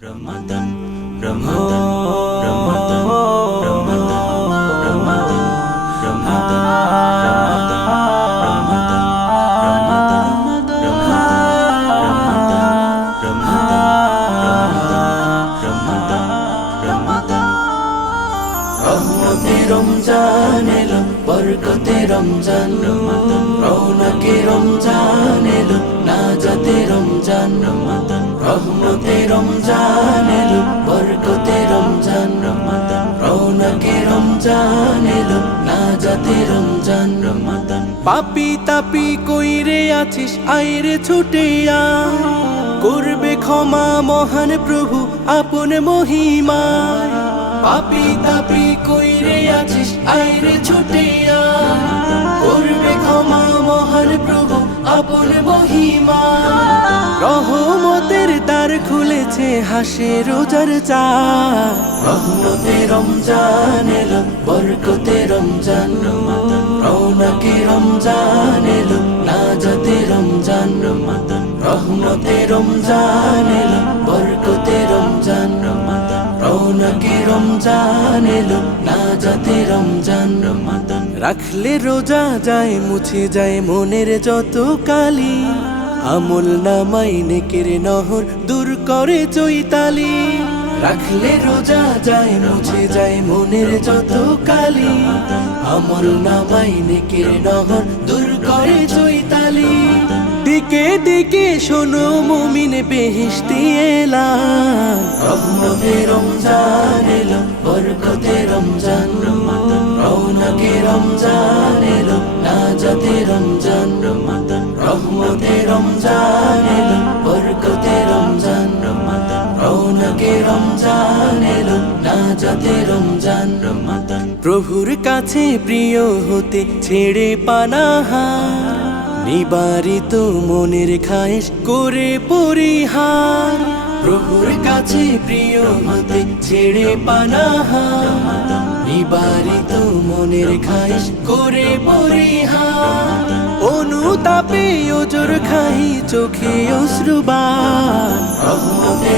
Ramadan, Ramadan, Ramadan, Ramadan, Ramadan, Ramadan, Ramadan, Ramadan, Ramadan, Ramadan, Ramadan, Ramadan, Ramadan. রহমতে রমজান এলো, বরকতে রমজান, রমাদান, রৌনকে রমজান এলো, নাজাতে রমজান, রমাদান, রহমতে রমজান এলো, বরকতে রমজান, রমাদান, রৌনকে রমজান এলো, নাজাতে রমজান, রমাদান। পাপি তাপি কইরে আছিস, আইরে ছুটে আয়, করবে ক্ষমা মহান প্রভু আপন মহিমায়। পাপি তাপি কইরে আছিস, আইরে ছুটে আয়, করবে ক্ষমা মহান প্রভু আপন মহিমা। রহমতের দ্বার খুলেছে, হাসে রোজার চাঁদ। রহমতে রমজান এলো, বরকতে রমজান, রমাদান, রৌনকে রমজান এলো, নাজাতে রমজান, রমাদান, রহমতে রমজান এলো, বরকতে রমজান, রমাদান, রৌনকে রমজান এলো, নাজাতে রমজান, রমাদান। রাখলে রোজা যায়, মুছে যায় মনের যত কালি, আমল নামাই নেকের নহর দূর করে চৈতালি। রাখলে রোজা যায়, মুছে যায় মনের যত কালি, আমল নামাই নেকের নহর দূর করে চৈতালি। দিকে দিকে শোনো মুমিন বেহেশতি এলান। রহমতে রমজান এলো, বরকতে রমজান, রমাদান, রৌনকে রমজান এলো, নাজাতে রমজান, রমাদান, রহমতে রমজান এলো, বরকতে রমজান, রমাদান, রৌনকে রমজান এলো, নাজাতে রমজান, রমাদান। প্রভুর কাছে প্রিয় হতে ছেড়ে পানাহার, নিবারিত মনের খায়েশ করে পরিহার। প্রভুর কাছে প্রিয় হতে ছেড়ে পানাহার, নিবারিত মনের খায়েশ করে পরিহার। অনুতাপে ওজর খাই, চোখে অশ্রুবাণ। রহমতে